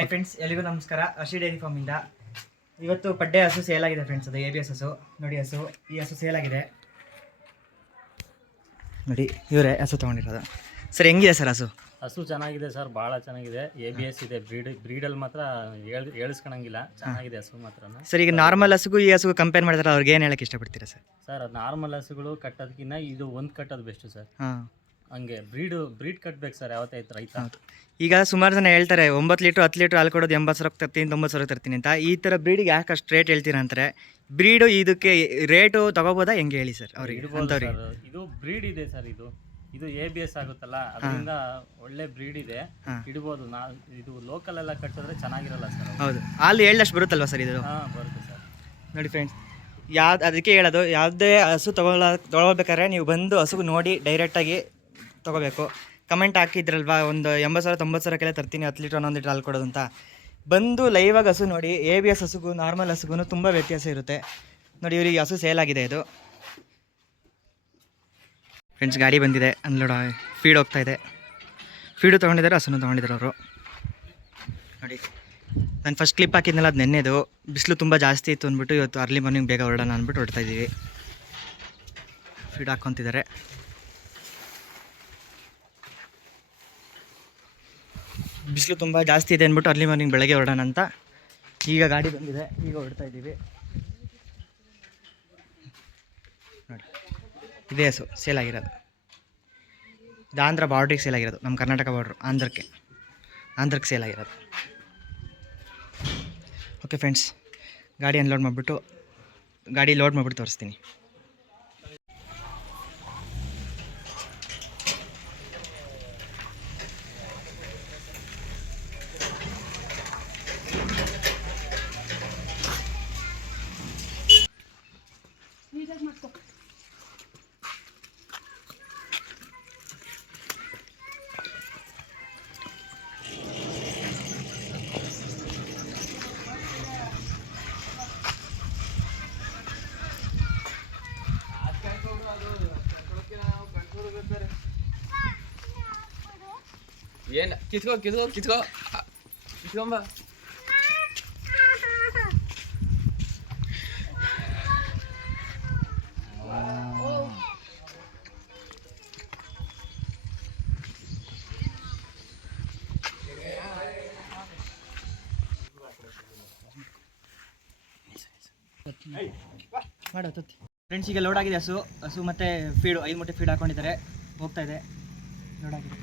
Hi friends, ಎಲ್ಲಿಗೂ ನಮಸ್ಕಾರ. Hershey dairy ಫಾರ್ಮಿಂದ ಇವತ್ತು ಪಡ್ಡೆ ಹಸು ಸೇಲ್ ಆಗಿದೆ ಫ್ರೆಂಡ್ಸ್. ಅದು ABS ಹಸು ನೋಡಿ. ಈ ಹಸು ಸೇಲ್ ಆಗಿದೆ ನೋಡಿ. ಇವರೇ ಹಸು ತೊಗೊಂಡಿರೋದು. ಸರ್ ಹೆಂಗಿದೆ ಸರ್ ಹಸು? ಹಸು ಚೆನ್ನಾಗಿದೆ ಸರ್, ಭಾಳ ಚೆನ್ನಾಗಿದೆ. ABS ಇದೆ. ಬ್ರೀಡಲ್ಲಿ ಮಾತ್ರ ಹೇಳಿಸ್ಕೊಳಂಗಿಲ್ಲ, ಚೆನ್ನಾಗಿದೆ ಹಸು ಮಾತ್ರ. ಸರ್ ಈಗ ನಾರ್ಮಲ್ ಹಸುಗೂ ಈ ಹಸುಗೂ ಕಂಪೇರ್ ಮಾಡಿದ್ರೆ ಅವ್ರಿಗೆ ಏನು ಹೇಳಕ್ಕೆ ಇಷ್ಟಪಡ್ತೀರಾ ಸರ್? ಸರ್ ನಾರ್ಮಲ್ ಹಸುಗಳು ಕಟ್ಟೋದಕ್ಕಿಂತ ಇದು ಒಂದು ಕಟ್ಟೋದು ಬೆಸ್ಟ್ ಸರ್. ಹಂಗೆ ಬ್ರೀಡ್ ಕಟ್ಟಬೇಕು ಸರ್ ಯಾವತ್ತೈತೆ ರೈತ. ಈಗ ಸುಮಾರು ಜನ ಹೇಳ್ತಾರೆ 9 ಲೀಟ್ರ್ 10 ಲೀಟ್ರ್ ಹಾಲು ಕೊಡೋದು 80 ಸಾವಿರ ತರ್ತೀನಿ 90 ಸಾವಿರ ತರ್ತೀನಿ ಅಂತ. ಈ ಥರ ಬ್ರೀಡಿಗೆ ಯಾಕೆ ಅಷ್ಟು ರೇಟ್ ಹೇಳ್ತೀರಾ ಅಂತಾರೆ. ಬ್ರೀಡು ಇದಕ್ಕೆ ರೇಟು ತಗೋಬೋದಾ ಹೆಂಗೆ ಹೇಳಿ ಸರ್ ಅವ್ರಿಗೆ? ಇದು ಬ್ರೀಡ್ ಇದೆ ಸರ್. ಇದು ABS ಆಗುತ್ತಲ್ಲ, ಅದರಿಂದ ಒಳ್ಳೆ ಬ್ರೀಡ್ ಇದೆ, ಇಡ್ಬೋದು. ಇದು ಲೋಕಲ್ ಎಲ್ಲ ಕಟ್ಟಿದ್ರೆ ಚೆನ್ನಾಗಿರಲ್ಲ ಸರ್. ಹೌದು, ಹಾಲು ಹೇಳಷ್ಟು ಬರುತ್ತಲ್ವ ಸರ್ ಇದು? ಬರುತ್ತೆ ಸರ್. ನೋಡಿ ಫ್ರೆಂಡ್ಸ್, ಅದಕ್ಕೆ ಹೇಳೋದು, ಯಾವುದೇ ಹಸು ತೊಗೊಳ್ಬೇಕಾದ್ರೆ ನೀವು ಬಂದು ಹಸುಗೆ ನೋಡಿ ಡೈರೆಕ್ಟಾಗಿ ತೊಗೋಬೇಕು. ಕಮೆಂಟ್ ಹಾಕಿದ್ರಲ್ವ ಒಂದು 80 ಸಾವಿರ 90 ಸಾವಿರಕ್ಕೆಲ್ಲ ತರ್ತೀನಿ 10 ಲೀಟ್ರ್ 11 ಲೀಟ್ರ್ ಹಾಲು ಕೊಡೋದು ಅಂತ. ಬಂದು ಲೈವಾಗಿ ಹಸು ನೋಡಿ. ABS ಹಸುಗೂ ನಾರ್ಮಲ್ ಹಸುಗೂ ತುಂಬ ವ್ಯತ್ಯಾಸ ಇರುತ್ತೆ ನೋಡಿ. ಇವ್ರಿಗೆ ಹಸು ಸೇಲ್ ಆಗಿದೆ. ಇದು ಫ್ರೆಂಡ್ಸ್ ಗಾಡಿ ಬಂದಿದೆ, ಅನ್ಲೋಡ್ ಫೀಡ್ ಹೋಗ್ತಾ ಇದೆ. ಫೀಡು ತೊಗೊಂಡಿದ್ದಾರೆ, ಹಸುನು ತೊಗೊಂಡಿದ್ದಾರೆ ಅವರು ನೋಡಿ. ನಾನು ಫಸ್ಟ್ ಕ್ಲಿಪ್ ಹಾಕಿದ್ನಲ್ಲ, ಅದು ನೆನ್ನೆದು. ಬಿಸಿಲು ತುಂಬ ಜಾಸ್ತಿ ಇತ್ತು ಅಂದ್ಬಿಟ್ಟು ಇವತ್ತು ಅರ್ಲಿ ಮಾರ್ನಿಂಗ್ ಬೇಗ ಹೊರಡೋಣ ಅಂದ್ಬಿಟ್ಟು ಹೊರಡ್ತಾ ಇದ್ದೀವಿ. ಫೀಡ್ ಹಾಕ್ಕೊತಿದ್ದಾರೆ. ಬಿಸಿಲು ತುಂಬ ಜಾಸ್ತಿ ಇದೆ ಅಂದ್ಬಿಟ್ಟು ಅರ್ಲಿ ಮಾರ್ನಿಂಗ್ ಬೆಳಗ್ಗೆ ಹೊರಡೋಣ ಅಂತ ಈಗ ಗಾಡಿ ಬಂದಿದೆ. ಈಗ ಹೊರಡ್ತಾ ಇದ್ದೀವಿ ನೋಡಿ. ಇದೇ ಹಸು ಸೇಲ್ ಆಗಿರೋದು. ಇದು ಆಂಧ್ರ ಬಾರ್ಡ್ರಿಗೆ ಸೇಲ್ ಆಗಿರೋದು, ನಮ್ಮ ಕರ್ನಾಟಕ ಬಾರ್ಡ್ರು ಆಂಧ್ರಕ್ಕೆ ಸೇಲ್ ಆಗಿರೋದು. ಓಕೆ ಫ್ರೆಂಡ್ಸ್, ಗಾಡಿ ಲೋಡ್ ಮಾಡಿಬಿಟ್ಟು ತೋರಿಸ್ತೀನಿ. ಏನು ಕಿತ್ಕೊಂಬ. ಮಾಡೋ ತತ್ತಿ. ಫ್ರೆಂಡ್ಸ್ ಈಗ ಲೋಡ್ ಆಗಿದೆ ಹಸು ಮತ್ತು ಫೀಡು 5 ಮೂಟೆ ಫೀಡ್ ಹಾಕೊಂಡಿದ್ದಾರೆ. ಹೋಗ್ತಾ ಇದೆ, ಲೋಡ್ ಆಗಿದೆ.